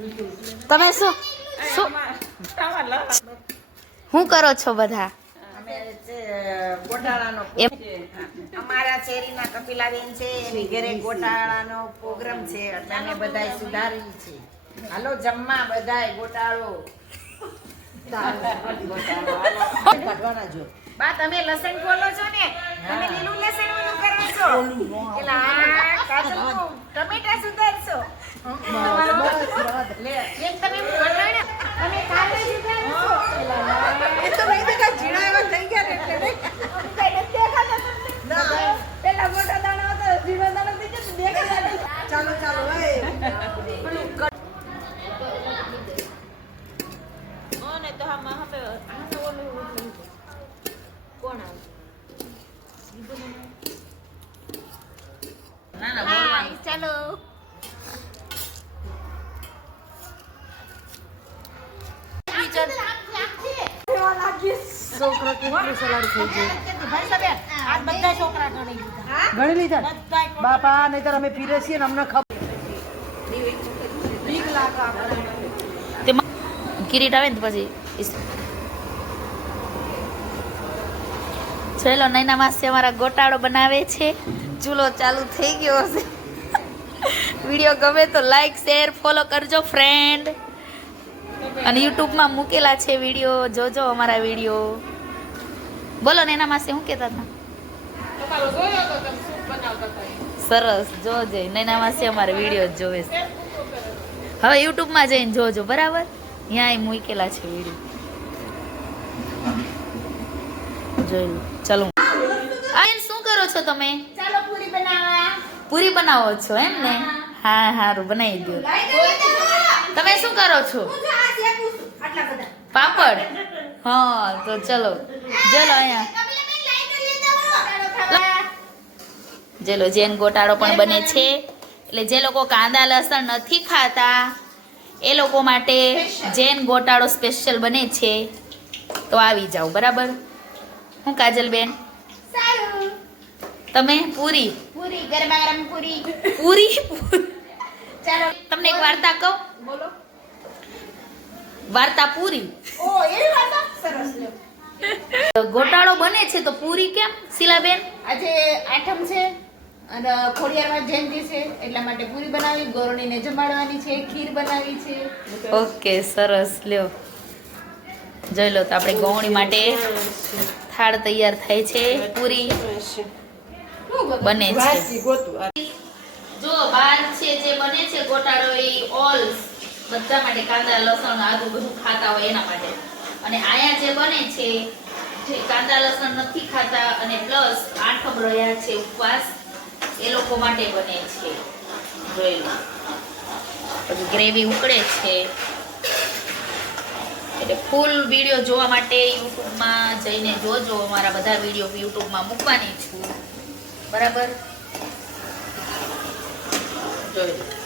તમે શું? શું? શું કરો છો બધા? છે ગોટાળાનો એમ. છે. અમારા શેરીના કપિલાબેન છે એની ઘરે ગોટાળાનો પ્રોગ્રામ છે. એટલે અમે બધાય સુધારી છે. હાલો જમવા બધાય ગોટાળો. બા તમે લસણ બોલો છો ને? તમે લીલું લસણ ઓલું કરો છો? આ ટમેટા સુધારશો લે એમ તમે વટાણા તમે કાલે સુધારશો એ તો મેં કીધું ઝીણા એવા થઈ ગયા ને એટલે નહીં. કઈ નથી દેખાતા તમને? પેલા મોટા દાણા હતા ઝીણો દાણો થઈ ગયો તો દેખાતા નહીં. ચાલો ચાલો પેલું કટ- ના ના બોલવાનું. ચાલો છોકરો કેટલું સલાડ થઈ છોકરા ગણી લીધા. બાપા, નહીતર અમે પીરે છીએ ને અમને ખબર કિરીટ આવે ને પછી ચલો, નૈના માસી અમારા ગોટાળો બનાવે છે. ચૂલો ચાલુ થઈ ગયો હશે વીડિયો ગમે તો લાઈક શેર ફોલો કરજો ફ્રેન્ડ અને યુટ્યુબમાં મૂકેલા છે વીડિયો. જોજો અમારા વીડિયો. બોલો એના માસી શું કહેતા હતા? સરસ જોજે નૈના માસી અમારે વીડિયો જોવે છે. હવે યુટ્યુબમાં જઈને જોજો બરાબર? ત્યાં મૂકેલા છે વીડિયો જોઈ લો ચલો. આયન શું કરો છો તમે? ચાલો પૂરી બનાવવા પૂરી બનાવો છો એમ ને? હા સારું બનાવી દો તમે શું કરો છો? પાપડ? હા તો ચલો. ચલો અહીંયા. ચલો જેન ગોટાળો પણ બને છે. એટલે જે લોકો કાંદા લસણ નથી ખાતા એ લોકો માટે જૈન ગોટાળો સ્પેશિયલ બને છે. તો આવી જાઓ બરાબર? હું કાજલબેન? તમે? પૂરી? પૂરી ગરમા ગરમ પૂરી. પૂરી? ચાલો. તમને એક વાર્તા કહું? બોલો. વાર્તા પૂરી? ઓ લ્યો ગોટાળો બને છે તો પૂરી કેમ શીલાબેન? આજે આઠમ છે અને ખોડિયારમાં જયંતિ છે એટલા માટે પૂરી બનાવી ગોરણીને જમાડવાની છે ખીર બનાવી છે. ઓકે સરસ લ્યો. જોઈ લો તો આપણે ગોવણી માટે થાળ તૈયાર થાય છે પૂરી બને છે. જો બાર છે જે બને છે ગોટાળો એ ઓલ બધા માટે કાંદા લસણ આદુ બધું ખાતા હોય એના માટે. અને આયા જે બને છે જે કાંદા લસણ નથી ખાતા અને પ્લસ આઠમ રહ્યા છે ઉપવાસ, એ લોકો માટે બને છે પછી ગ્રેવી ઉકળે છે. એટલે ફૂલ વીડિયો જોવા માટે યુટ્યુબમાં જઈને જોજો. અમારા બધા વીડિયો યુટ્યુબમાં મૂકવાની છું. બરાબર? જોઈ લો.